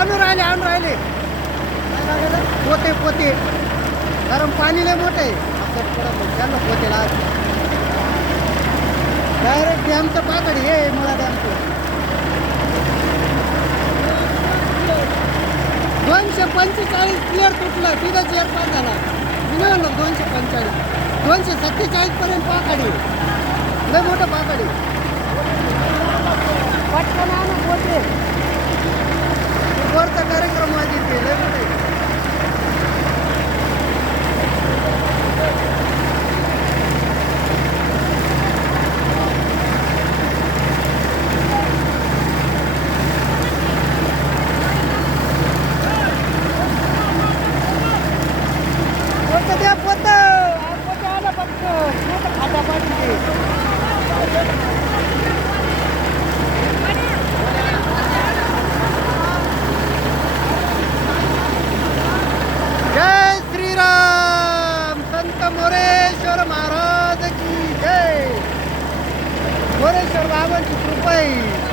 आणून राहिले पोते पोते कारण पाणी लय मोठं आहे त्यांना पोतेला डायरेक्ट डॅमचं पाकडी हे मुळा डॅमचं 245 प्लेअर तुटलं तिथं चेअरपास झाला मी नाही म्हणलं 245 247 पर्यंत पाकडी लय मोठं पाकडी पटकन आणा पोते वरचा कार्यक्रम माझी ते लय मोठे मोरेश्वर महाराज की जय मोरेश्वर बाबांची कृपा आहे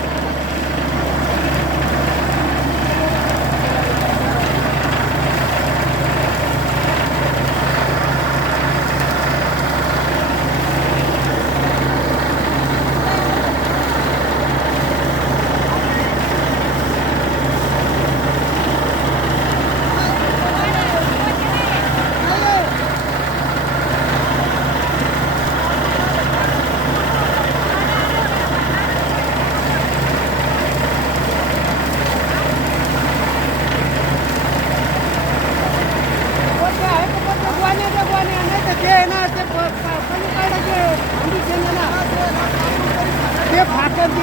ते फाटत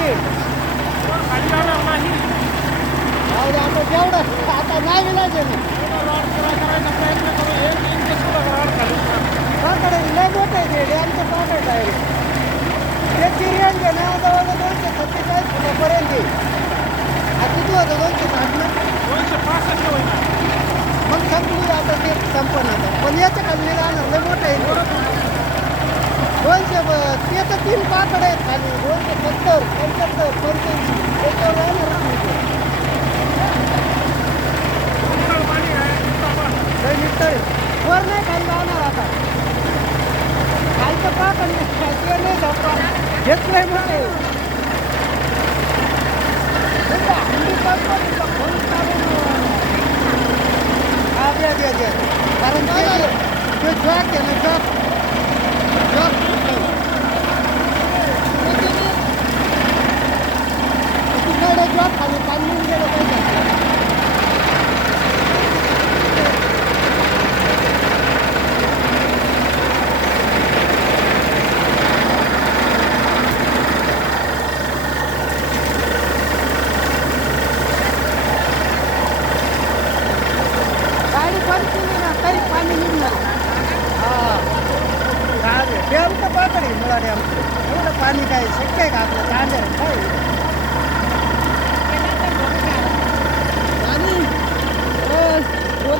आता नाही विलाज पाकडे लय मोठं आहे ते डॅमचं पाकड आहे ते चिरियन घेणं जवळजवळ 247 फुटापर्यंत किती होतं 260 मग संपली आता ते संपन्न आता पण याच्या खाली जाणार लय मोठं आहे 200 ते तर 3 पाकड आहेत खाली 270 75 85 त्याच्यावर जाणार निघतंय वर नाही खाली जाणार आता खालचं पाकड नाही झोपा घेत नाही मोठे कारण ते जॉक आहे ना जॉक तिकडे जॉक खाली पाणी गेलं पाहिजे डॅमचं पाकड आहे मुळा डॅमचं एवढं पाणी काय शक्य आहे का आपलं जाणार काय पाणी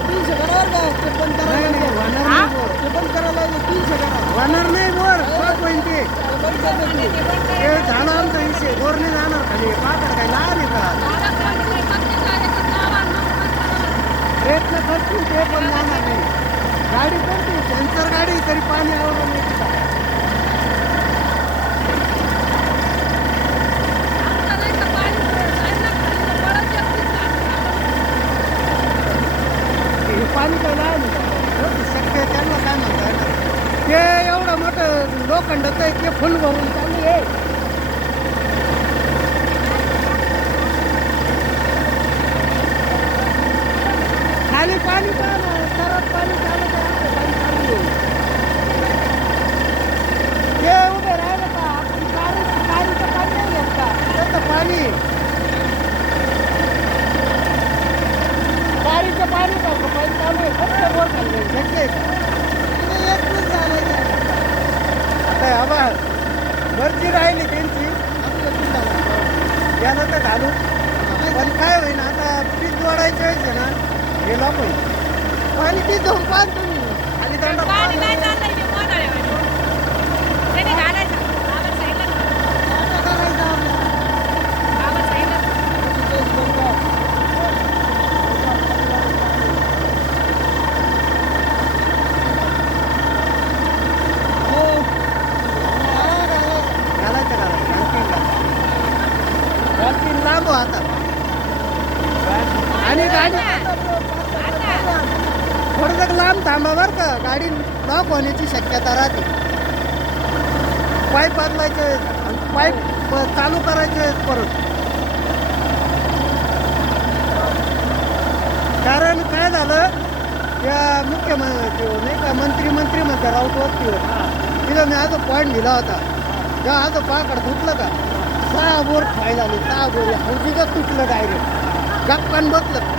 300 करावर का ते पण करायला ते पण करायला 300 करा होणार नाही बोर पाक होईल ते झालं आमचा विषय बोर नाही जाणार खाली पाकड काय लहान आहे का प्रयत्न करतील ते पण जाणार नाही गाडी करते सेन्सर गाडी तरी पाणी आवडलं नाही पाणी काय नाही शक्य त्यांना काय म्हणतात ते एवढं मोठं लोखंडाचं आहे ते फुल भरून चालू आहे खाली पाणी सरत पाणी चालत आहे पाणी चालू ते उभे राहिलं का आपण गाडीचं पाणी नाही घेत का त्याचं पाणी गाडीचं पाणी पाणी चालू आहे फक्त वर चालू आहे शक्य एकच झालं आता आबा वरची राहिली त्यांची याला तर घालू पण काय होईना आता पीक जोडायच्या वेळेस आहे ना गेला पाहिजे पाणी ते जाऊन पाहत तुम्ही आणि आणि गाडी थोडंसं लांब थांबा बरं का, गाडी लॉक होण्याची शक्यता राहते. पाईप बदलायचे आहेत आणि पाईप चालू करायचे आहेत परत. कारण काय झालं, त्या मुख्यमंत्री नाही का मंत्री म्हणते राऊत वस्तीवर तिथं मी आज पॉईंट दिला होता. तेव्हा आज पाकड तुटलं का, 6 बोर फाय झाले, 6 बोर हौजीचं तुटलं डायरेक्ट, गप्पान बसलं.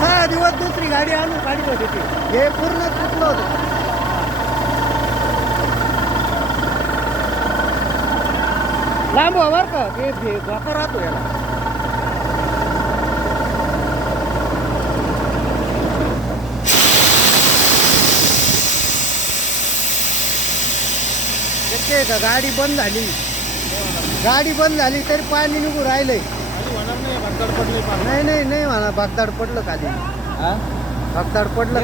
6 दिवस दुसरी गाडी आणून काढत होती ती, हे पूर्ण तुटलं होतं. लांब बर का, हे धोका राहतो याला. शक्य का गाडी बंद झाली, गाडी बंद झाली तरी पाणी निघून राहिलंय. नाही नाही नाही म्हणा, भगदाड पडलं खाली, भगदाड पडलं.